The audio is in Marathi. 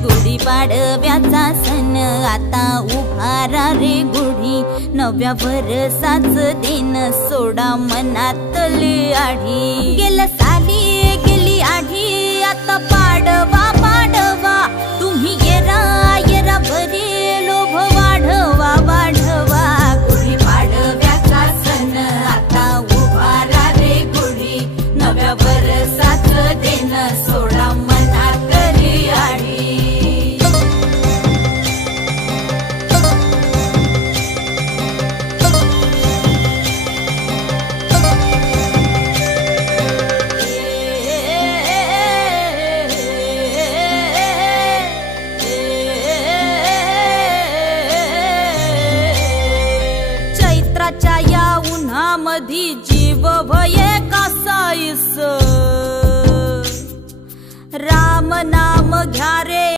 गुढीपाडव्याचा सण आता उभारा रे गुढी, नव्या वर्षाच दिन सोडा मनातली आढी। गेल्या साली गेली आढी, आता पाडवा पाडवा, तुम्ही येरा येरा भरी लोभ वाढवा वाढवा। गुढीपाडव्याचा सण आता उभारा रे गुढी, नव्या वर्षाच दिन सोडा मनातली आढी। चैत्राच्या या उन्हामधी जीव भये कासाईस, राम नाम घ्या रे।